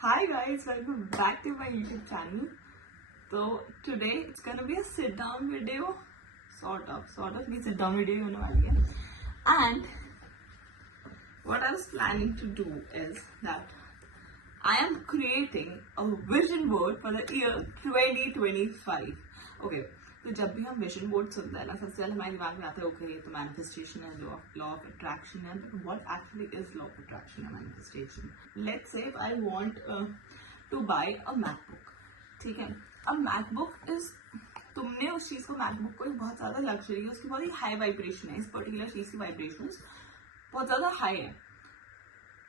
Hi guys, welcome back to my YouTube channel. So today it's gonna be a sit down video, sort of नहीं sit down video होने वाली है. And what I was planning to do is that I am creating a vision board for the year 2025. Okay, तो जब भी हम vision board सुनते हैं ना, सबसे पहले हमारे दिमाग में आता है ओके ये तो मैनिफेस्टेशन है, लॉ ऑफ अट्रैक्शन है. But what actually is law of attraction and manifestation? Let's say I want to buy a MacBook. ठीक है, अब मैकबुक इज, तुमने उस चीज को, मैकबुक को बहुत ज्यादा लग्जरी है, उसकी बहुत ही हाई वाइब्रेशन है. इस पर्टिकुलर चीज की वाइब्रेशन बहुत ज्यादा हाई है.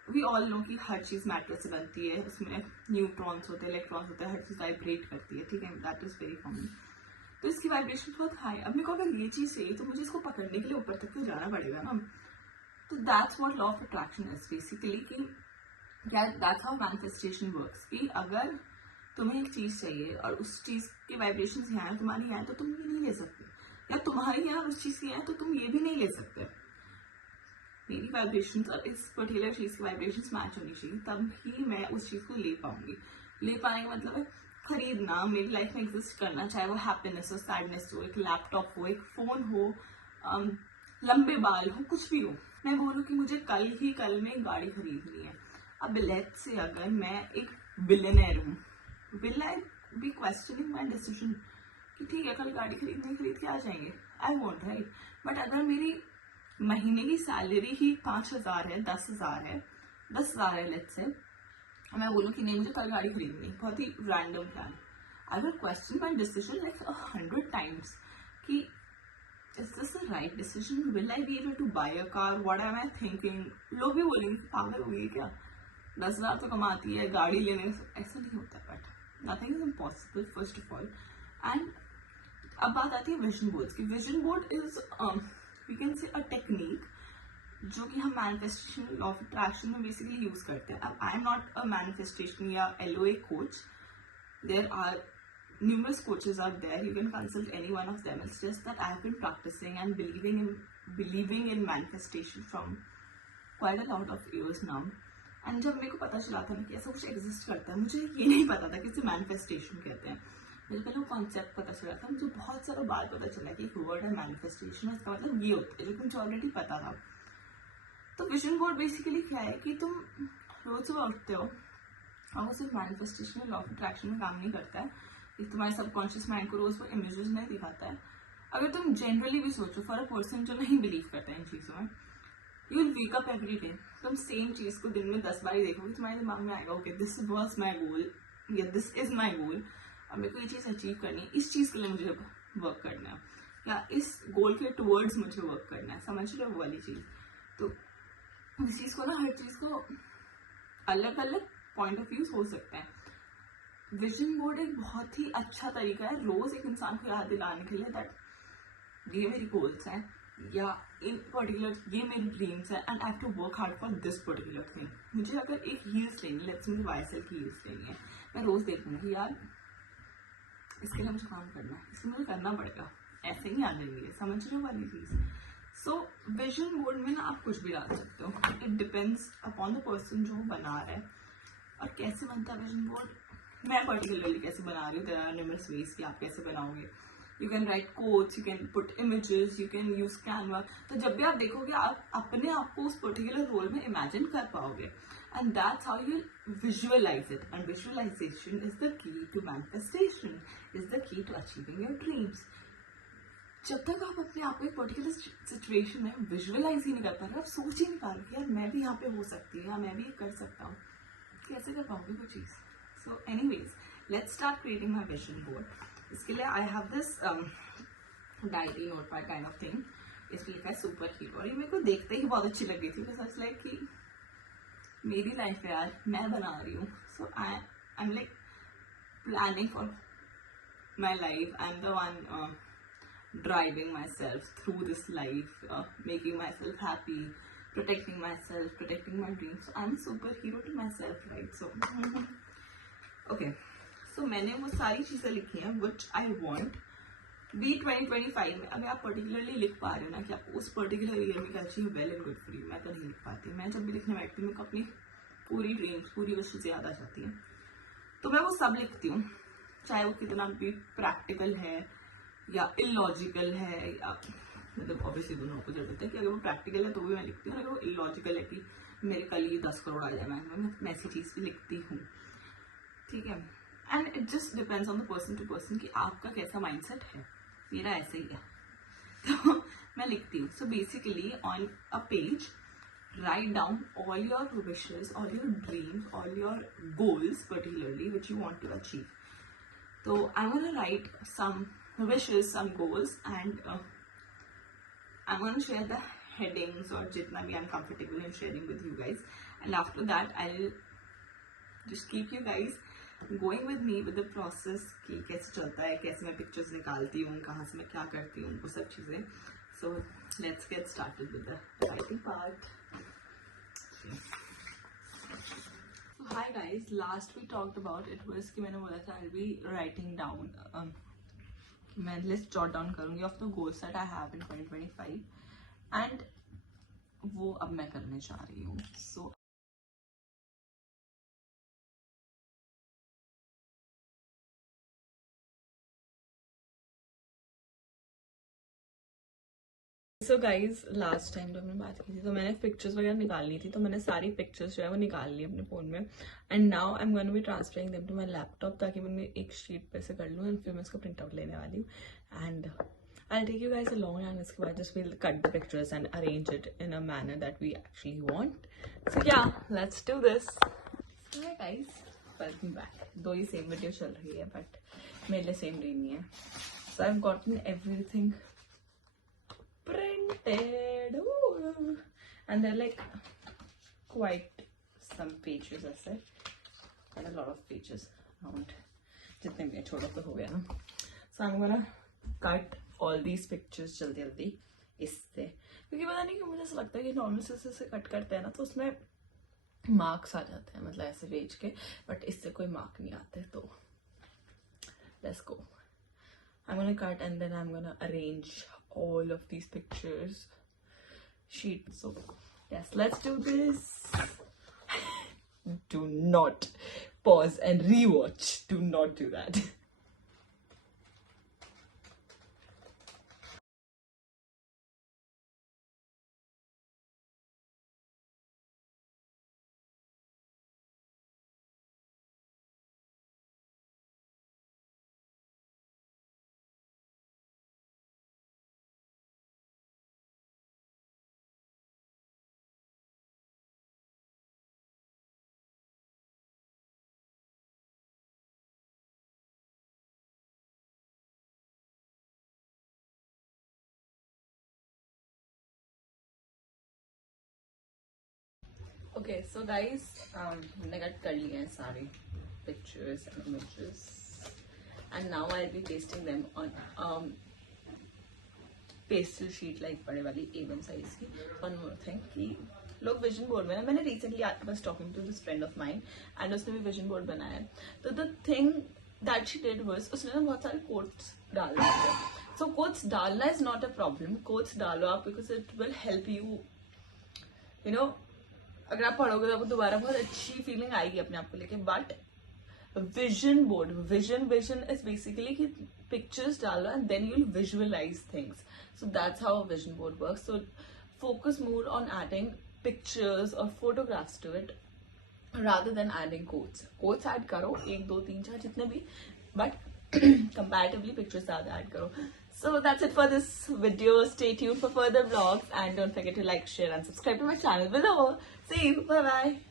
वी ऑल नो कि हर चीज मैटर से बनती है, उसमें न्यूट्रॉन्स होते हैं, इलेक्ट्रॉन्स होते हैं, हर चीज वाइब्रेट करती है. ठीक है, दैट इज वेरी कॉमन. तो इसकी वाइब्रेशन बहुत हाई. अब मेरे को अगर ये चीज चाहिए तो मुझे इसको पकड़ने के लिए ऊपर तक तो जाना पड़ेगा ना. तो that's what law of attraction is basically, कि दैट्स हाउ मैनिफेस्टेशन वर्क्स. कि अगर तुम्हें एक चीज चाहिए और उस चीज की वाइब्रेशन यहाँ है, तुम्हारी यहाँ है, तो तुम ये नहीं ले सकते. या तुम्हारी यहाँ उस चीज की है तो तुम ये भी नहीं ले सकते. मेरी वाइब्रेशन और इस पर्टिकुलर चीज की वाइब्रेशन मैच होनी चाहिए, तब ही मैं उस चीज को ले पाऊंगी. ले पाने का मतलब है खरीदना, मेरी लाइफ में एग्जिस्ट करना, चाहे वो हैप्पीनेस हो, सैडनेस हो, एक लैपटॉप हो, एक फोन हो, लंबे बाल हो, कुछ भी हो. मैं बोलूँ कि मुझे कल में गाड़ी खरीदनी है. अब लेट्स से अगर मैं एक बिलियनर हूँ, will I be questioning my decision कि ठीक है कल गाड़ी खरीद के आ जाएंगे? I want, right. बट अगर मेरी महीने की सैलरी ही 5,000 है, 10,000 है लेट्स से, मैं बोलूँ कि नहीं मुझे कल गाड़ी खरीदनी, बहुत ही random plan. I will question my decision like 100 times कि is this the right decision? Will I be able to buy a car? What am I thinking? लोग भी बोलेंगे पागल हो गई क्या, 10,000 तो कमाती है, गाड़ी लेने ऐसा नहीं होता. But nothing is impossible first of all. And अब बात आती है विजन बोर्ड की. Vision board is we can say a technique जो कि हम मैनिफेस्टेशन लॉ ऑफ अट्रैक्शन में बेसिकली यूज करते हैं. अब I am not a manifestation या LOA coach. There are numerous coaches out there, you can consult any one of them. It's just that I have been practicing and believing in manifestation from quite a lot of years now. And जब मेरे को पता चला था कि ऐसा कुछ exist करता है, मुझे ये नहीं पता था कि इसे मैनिफेस्टेशन कहते हैं. मुझे पहले वो कॉन्सेप्ट पता चला था, मुझे बहुत सारा बात पता चला कि एक वर्ड है मैनिफेस्टेशन, इसका मतलब ये होता है, जो कि मुझे ऑलरेडी पता था. तो विजन बोर्ड बेसिकली क्या है कि तुम रोज सुबह उठते हो और वो सिर्फ मैनिफेस्टेशन लॉ ऑफ अट्रैक्शन में काम नहीं करता है. तुम्हारे सबकॉन्शियस माइंड को रोज वो इमेजेस नहीं दिखाता है. अगर तुम जनरली भी सोचो, फॉर अ पर्सन जो नहीं बिलीव करता है इन चीजों में, you will wake up every day, तुम सेम चीज को दिन में 10 बार ही देखोगे, तुम्हारे दिमाग में आएगा okay this was my goal या दिस इज माय गोल, और मेरे को ये चीज अचीव करनी है, इस चीज के लिए मुझे वर्क करना है, या इस गोल के टुवर्ड्स मुझे वर्क करना है. समझ रहे हो वो वाली चीज? तो इस चीज को ना, हर चीज को अलग अलग पॉइंट ऑफ व्यू हो सकता है. विजन बोर्ड एक बहुत ही अच्छा तरीका है रोज एक इंसान को याद दिलाने के लिए दैट ये मेरी गोल्स हैं, या इन पर्टिकुलर ये मेरी ड्रीम्स है, and I have to work hard for this particular thing. मुझे अगर एक हील्स लेनी, लेट्स मुझे YSL की हील्स लेनी है, मैं रोज देखूंगी यार इसके लिए मुझे काम करना है, इसको मुझे करना पड़ेगा, ऐसे ही याद रहेंगे. समझ रहे हो वाली चीज? सो विजन बोर्ड में ना आप कुछ भी डाल सकते हो. It depends upon the person जो बना रहा है. और कैसे बनता है विजन बोर्ड, मैं पर्टिकुलरली कैसे बना रही हूँ, देयर आर न्यूमरस वेज कि आप कैसे बनाओगे. You can write quotes, you can put images, you can use Canva. तो जब भी आप देखोगे आप अपने आप को उस पर्टिकुलर रोल में इमेजिन कर पाओगे, and that's how you visualise it. And visualisation is the key to manifestation, is the key to achieving your dreams. जब तक आप अपने आप को एक पर्टिकुलर सिचुएशन में विजुअलाइज ही नहीं कर पा रहे, आप सोच ही नहीं पा रहे कि यार मैं भी यहाँ पे हो सकती है, या मैं भी ये कर सकता हूँ, कैसे कर पाओगे वो चीज? So anyways, let's start creating my vision board. इसके लिए I have this diary notepad kind of thing. इसमें लिखा है सुपर हीरो, और ये मेरे को देखते ही बहुत अच्छी लग रही थी. बिकॉज लाइक कि मेरी लाइफ है यार, मैं बना रही हूँ. So I am like planning for my life. I am the one driving myself through this life, making myself happy, protecting myself, protecting my dreams. So I'm a superhero to myself, right? So okay, so मैंने वो सारी चीजें लिखी हैं which I want be 2025 में. अगर आप particularly लिख पा रहे हो ना कि आप उस पर्टिकुलर ईयर में क्या चाहिए, well and good for you. मैं तो नहीं लिख पाती. मैं जब भी लिखने बैठती हूँ, मेरे को अपनी पूरी ड्रीम्स, पूरी विशेस याद आ जाती है। तो मैं वो सब लिखती हूँ, चाहे वो कितना भी प्रैक्टिकल है या इलॉजिकल है, या मतलब ऑब्वियसली दोनों अपोजिट होते हैं कि अगर वो प्रैक्टिकल है तो भी मैं लिखती हूँ, अगर वो इलॉजिकल है कि मेरे कल ये 10 करोड़ आ जाए, मैं ऐसी चीज़ भी लिखती हूँ, ठीक है। And it just depends on the person to person कि आपका कैसा माइंडसेट है। मेरा ऐसा ही है तो मैं लिखती हूँ। So basically on a page write down all your wishes, all your dreams, all your goals particularly which you want to achieve. So I'm going to write some wishes, some goals, and I'm going to share the headings or jitna bhi I'm comfortable in sharing with you guys. And after that I'll just keep you guys going with me with the process कि कैसे चलता है, कैसे मैं pictures निकालती हूँ, कहाँ से मैं क्या करती हूँ, वो सब चीज़ें. So let's get started with the writing part. So hi guys, last we talked about it was कि मैंने बोला था I'll be writing down, मैं list jot down करूँगी of the goals that I have in 2025 and वो अब मैं करने जा रही हूँ. So so guys last time जब मैंने बात की थी तो मैंने पिक्चर्स वगैरह निकालनी थी, तो मैंने सारी पिक्चर्स जो है वो निकाल ली अपने फ़ोन में. And now I am going to be transferring them to my laptop ताकि मैं एक शीट पे से कर लूँ एंड फिर मैं इसका प्रिंट आउट लेने वाली हूँ. And I take you guys along and इसके बाद just will cut the pictures and arrange it in a manner that we actually want. So yeah let's do this. Hi guys, welcome back. दो ही same video चल रही है but मेरे लिए same day नहीं है. So I have gotten everything printed. Ooh. And they're like quite some pages, I said. Quite a lot of pages around. जितने भी छोटा तो हो गया ना. So I'm gonna cut all these pictures जल्दी जल्दी इससे, क्योंकि पता नहीं क्यों मुझे ऐसा लगता है कि नॉर्मल से कट करते हैं ना तो उसमें मार्क्स आ जाते हैं, मतलब ऐसे पेज के, बट इससे कोई मार्क नहीं आते. तो let's go. I'm gonna cut and then I'm gonna arrange all of these pictures sheet. So yes, let's do this. Do not pause and rewatch. Do not do that. Okay, so guys, मैंने cut कर लिए हैं सारे pictures and images, and now I'll be pasting them on pastel sheet like बड़े वाली A1 size की. One more thing कि लोग विजन बोर्ड में, मैंने recently I was talking to this friend of mine and उसने भी विजन बोर्ड बनाया है. तो the thing that she did was उसने ना बहुत सारे quotes डाल दिए. So quotes डालना is not a problem. Quotes डालो आप because it will help you, you know, अगर आप पढ़ोगे तो आपको दोबारा बहुत अच्छी फीलिंग आएगी अपने आप को लेके. But vision board, vision is basically कि पिक्चर्स डालो and then you will visualise things. So that's how vision board work. So focus more on adding pictures और photographs to it rather than adding quotes. Quotes add करो 1 2 3 4 जितने भी, but comparatively pictures ज़्यादा add करो. So that's it for this video. Stay tuned for further vlogs and don't forget to like, share and subscribe to my channel below. See you. Bye bye.